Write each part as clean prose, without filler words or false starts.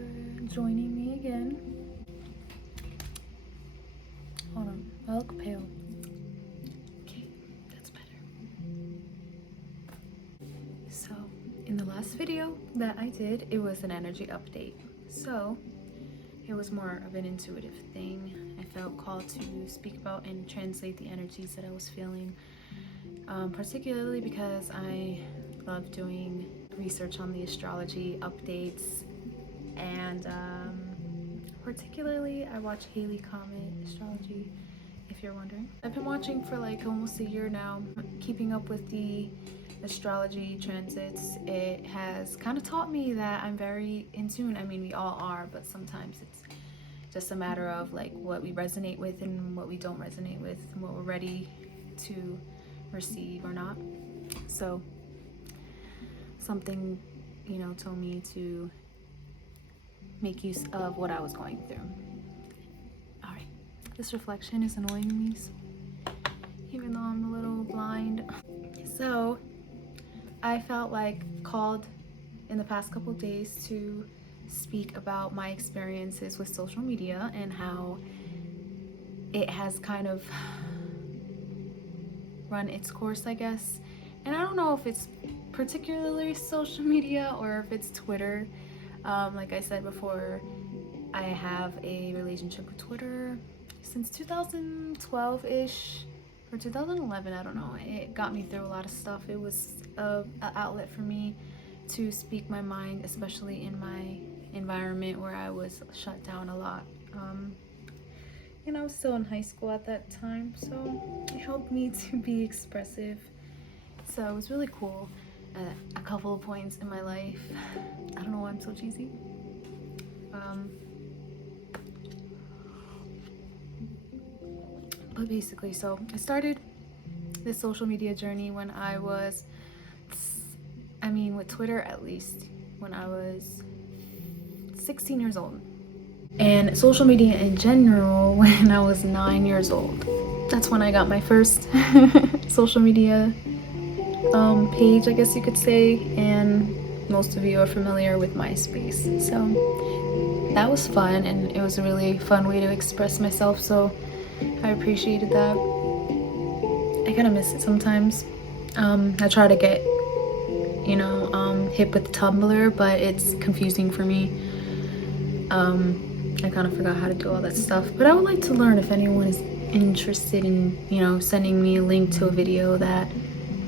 for joining me again. Hold on, I look pale. Okay, that's better. So, in the last video that I did, it was an energy update. So, it was more of an intuitive thing. I felt called to speak about and translate the energies that I was feeling, particularly because I love doing research on the astrology updates, and particularly I watch Haley Comet Astrology, if you're wondering. I've been watching for like almost a year now, keeping up with the astrology transits. It has kind of taught me that I'm very in tune. I mean, we all are, but sometimes it's just a matter of like what we resonate with and what we don't resonate with, and what we're ready to receive or not. So something, told me to make use of what I was going through. All right, this reflection is annoying me, so even though I'm a little blind. So I felt like called in the past couple days to speak about my experiences with social media and how it has kind of run its course, I guess. And I don't know if it's particularly social media or if it's Twitter. Like I said before, I have a relationship with Twitter since 2012-ish or 2011, I don't know. It got me through a lot of stuff. It was an outlet for me to speak my mind, especially in my environment where I was shut down a lot. I was still in high school at that time, so it helped me to be expressive. So it was really cool at a couple of points in my life. I don't know why I'm so cheesy. But basically, so I started this social media journey when I was, with Twitter at least, when I was 16 years old. And social media in general when I was 9 years old. That's when I got my first social media page, I guess you could say, and most of you are familiar with MySpace. So that was fun, and it was a really fun way to express myself, so I appreciated that. I kind of miss it sometimes. I try to get, hip with Tumblr, but it's confusing for me. I kind of forgot how to do all that stuff, but I would like to learn if anyone is interested in, sending me a link to a video that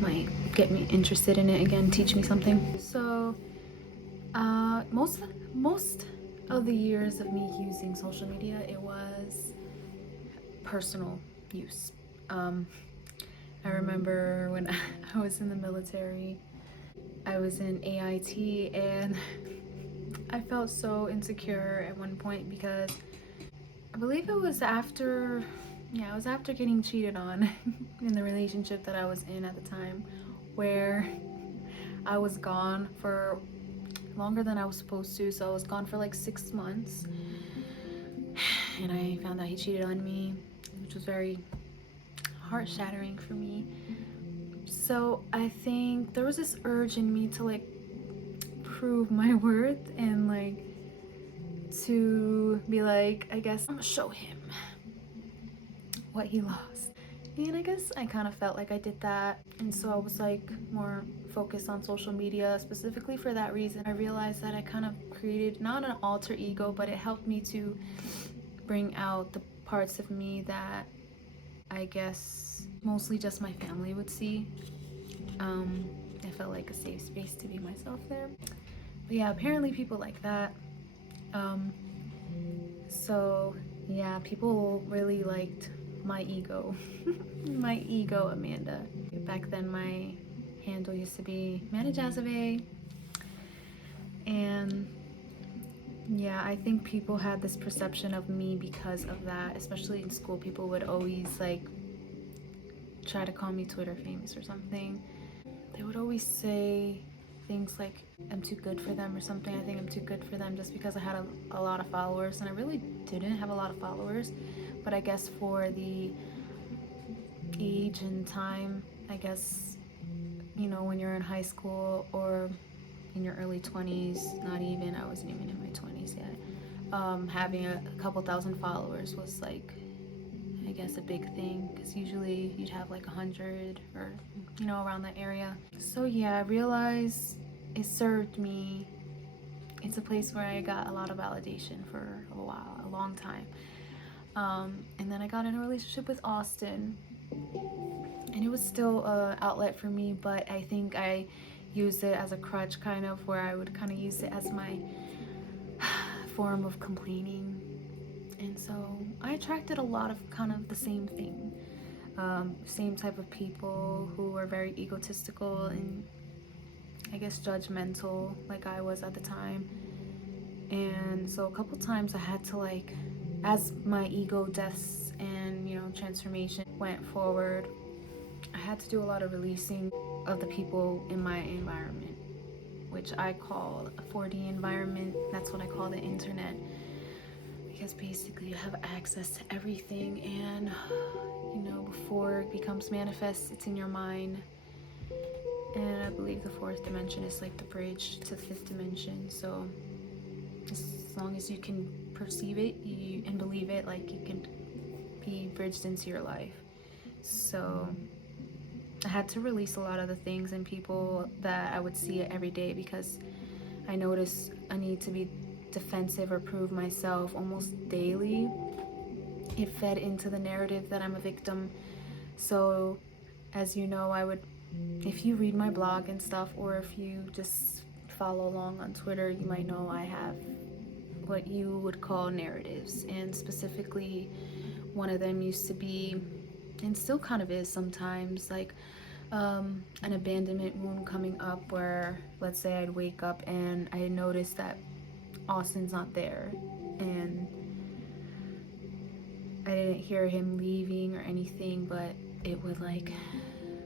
might get me interested in it again, teach me something. So, most of the years of me using social media, it was personal use. I remember when I was in the military, I was in AIT, and I felt so insecure at one point because I believe it was after getting cheated on in the relationship that I was in at the time, where I was gone for longer than I was supposed to. So I was gone for like 6 months, and I found out he cheated on me, which was very heart-shattering for me. So I think there was this urge in me to like prove my worth and like to be like, I guess I'm gonna show him what he lost. And I guess I kind of felt like I did that, and so I was like more focused on social media specifically for that reason. I realized that I kind of created not an alter ego, but it helped me to bring out the parts of me that I guess mostly just my family would see. I felt like a safe space to be myself there. But yeah, apparently people like that. So yeah, people really liked my ego. My ego, Amanda. Back then my handle used to be Amanda Jazave. And yeah, I think people had this perception of me because of that, especially in school. People would always like try to call me Twitter famous or something. They would always say things like I'm too good for them or something. I think I'm too good for them just because I had a lot of followers, and I really didn't have a lot of followers. But I guess for the age and time, I guess, when you're in high school or in your early 20s, not even, I wasn't even in my 20s yet, having a couple thousand followers was like, I guess, a big thing, because usually you'd have like 100 or, you know, around that area. So yeah, I realized it served me. It's a place where I got a lot of validation for a while, a long time. And then I got in a relationship with Austin, and it was still an outlet for me, but I think I used it as a crutch, kind of, where I would kind of use it as my form of complaining. And so I attracted a lot of kind of the same thing, same type of people who were very egotistical and, I guess, judgmental, like I was at the time. And so a couple times I had to, like, as my ego deaths and, you know, transformation went forward, I had to do a lot of releasing of the people in my environment, which I call a 4D environment. That's what I call the internet, because basically you have access to everything, and, you know, before it becomes manifest, it's in your mind. And I believe the fourth dimension is like the bridge to the fifth dimension. So as long as you can perceive it and believe it, like, you can be bridged into your life. So I had to release a lot of the things and people that I would see every day, because I noticed a need to be defensive or prove myself almost daily. It fed into the narrative that I'm a victim. So, as you know, I would, if you read my blog and stuff, or if you just follow along on Twitter, you might know I have what you would call narratives. And specifically, one of them used to be, and still kind of is sometimes, like, an abandonment wound coming up, where, let's say, I'd wake up and I noticed that Austin's not there, and I didn't hear him leaving or anything, but it would, like,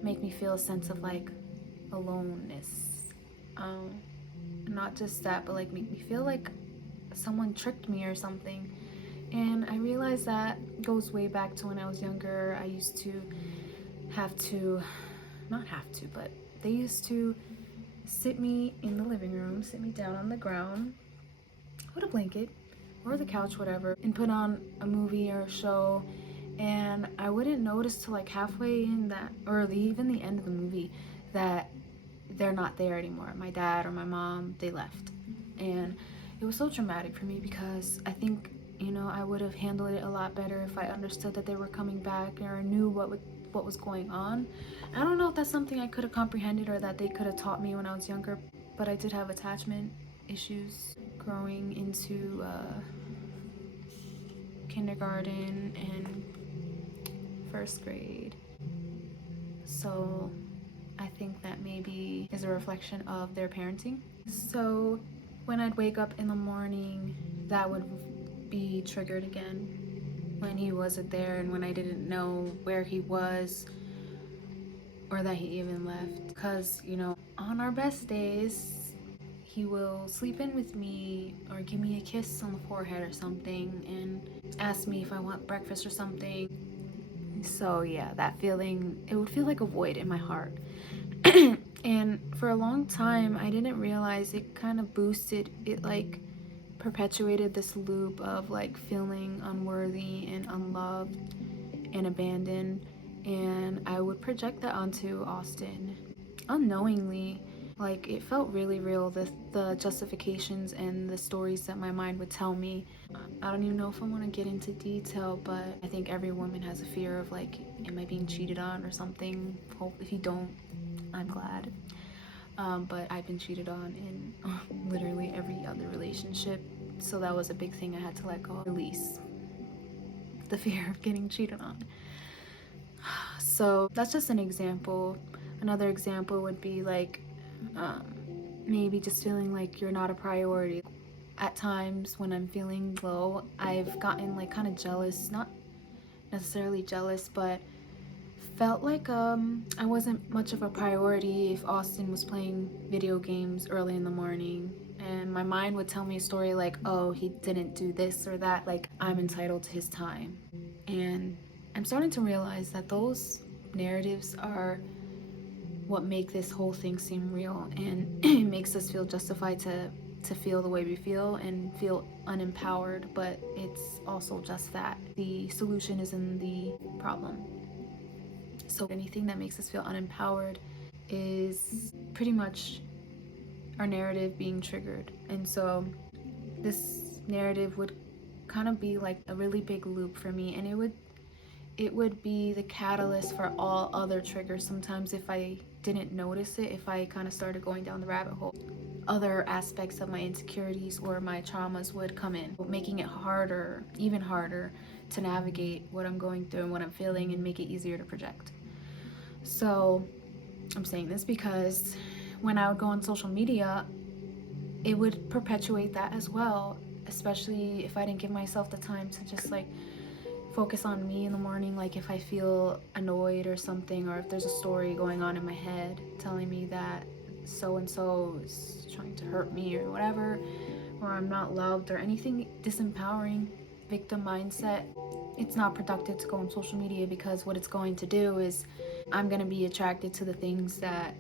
make me feel a sense of, like, aloneness. Not just that, but, like, make me feel like someone tricked me or something. And I realized that goes way back to when I was younger. I used to have to, not have to, but they used to sit me in the living room, sit me down on the ground with a blanket or the couch, whatever, and put on a movie or a show. And I wouldn't notice till, like, halfway in that, or even the end of the movie, that they're not there anymore. My dad or my mom, they left. And it was so traumatic for me, because I think, you know, I would have handled it a lot better if I understood that they were coming back, or knew what was going on. I don't know if that's something I could have comprehended or that they could have taught me when I was younger, but I did have attachment issues growing into kindergarten and first grade. So I think that maybe is a reflection of their parenting. So when I'd wake up in the morning, that would be triggered again when he wasn't there, and when I didn't know where he was or that he even left. Because, you know, on our best days, he will sleep in with me or give me a kiss on the forehead or something, and ask me if I want breakfast or something. So yeah, that feeling, it would feel like a void in my heart. And for a long time, I didn't realize it kind of boosted it, like, perpetuated this loop of, like, feeling unworthy and unloved and abandoned. And I would project that onto Austin unknowingly. Like, it felt really real, the justifications and the stories that my mind would tell me. I don't even know if I want to get into detail, but I think every woman has a fear of, like, am I being cheated on or something? Hope if you don't, I'm glad. But I've been cheated on in literally every other relationship, so that was a big thing I had to let go, release the fear of getting cheated on. So that's just an example. Another example would be, like, maybe just feeling like you're not a priority. At times when I'm feeling low, I've gotten, like, kind of jealous, not necessarily jealous, but felt like I wasn't much of a priority if Austin was playing video games early in the morning, and my mind would tell me a story like, oh, he didn't do this or that, like I'm entitled to his time. And I'm starting to realize that those narratives are what make this whole thing seem real, and it makes us feel justified to feel the way we feel and feel unempowered, but it's also just that. The solution is in the problem. So anything that makes us feel unempowered is pretty much our narrative being triggered. And so this narrative would kind of be like a really big loop for me, and it would be the catalyst for all other triggers. Sometimes if I didn't notice it, if I kind of started going down the rabbit hole, other aspects of my insecurities or my traumas would come in, making it harder, even harder, to navigate what I'm going through and what I'm feeling, and make it easier to project. So I'm saying this because when I would go on social media, it would perpetuate that as well, especially if I didn't give myself the time to just like focus on me in the morning. Like if I feel annoyed or something, or if there's a story going on in my head telling me that so and so is trying to hurt me or whatever, or I'm not loved or anything disempowering, victim mindset, it's not productive to go on social media, because what it's going to do is I'm going to be attracted to the things that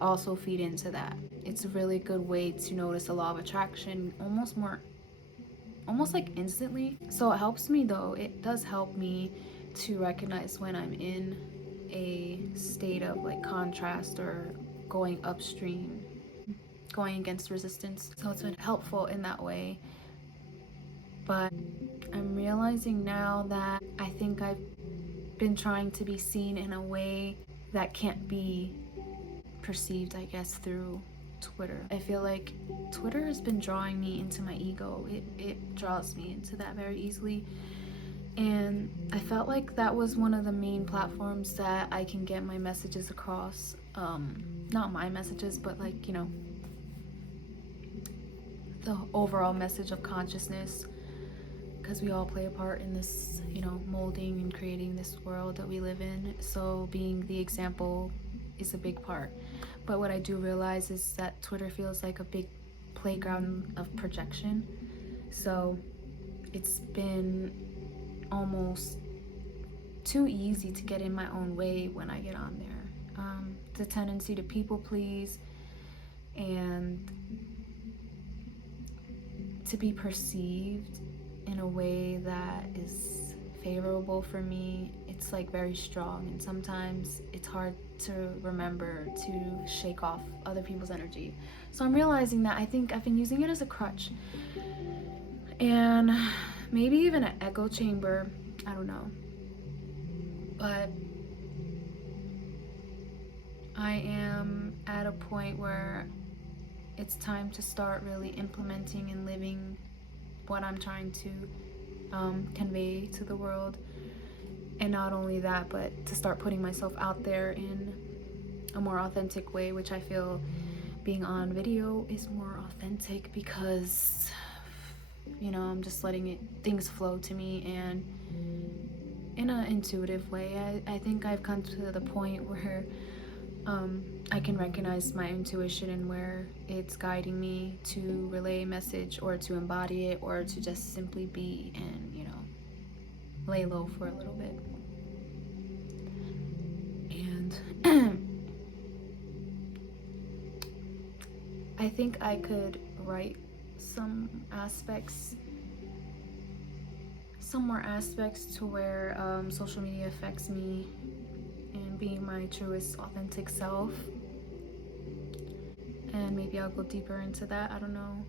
also feed into that. It's a really good way to notice the law of attraction almost like instantly. So it helps me, though. It does help me to recognize when I'm in a state of like contrast or going upstream, going against resistance. So it's been helpful in that way. But I'm realizing now that I think I've been trying to be seen in a way that can't be perceived, I guess, through Twitter. I feel like Twitter has been drawing me into my ego. It draws me into that very easily. And I felt like that was one of the main platforms that I can get my messages across. Not my messages, but like, the overall message of consciousness, because we all play a part in this, molding and creating this world that we live in. So being the example is a big part. But what I do realize is that Twitter feels like a big playground of projection. So it's been almost too easy to get in my own way when I get on there. The tendency to people please and to be perceived in a way that is favorable for me, it's like very strong, and sometimes it's hard to remember to shake off other people's energy. So I'm realizing that I think I've been using it as a crutch, and maybe even an echo chamber, I don't know. But I am at a point where it's time to start really implementing and living what I'm trying to convey to the world. And not only that, but to start putting myself out there in a more authentic way, which I feel being on video is more authentic, because I'm just letting things flow to me, and in an intuitive way. I think I've come to the point where I can recognize my intuition and where it's guiding me to relay a message, or to embody it, or to just simply be and lay low for a little bit. And I think I could write some more aspects to where social media affects me and being my truest authentic self. And maybe I'll go deeper into that. I don't know.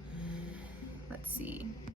Let's see.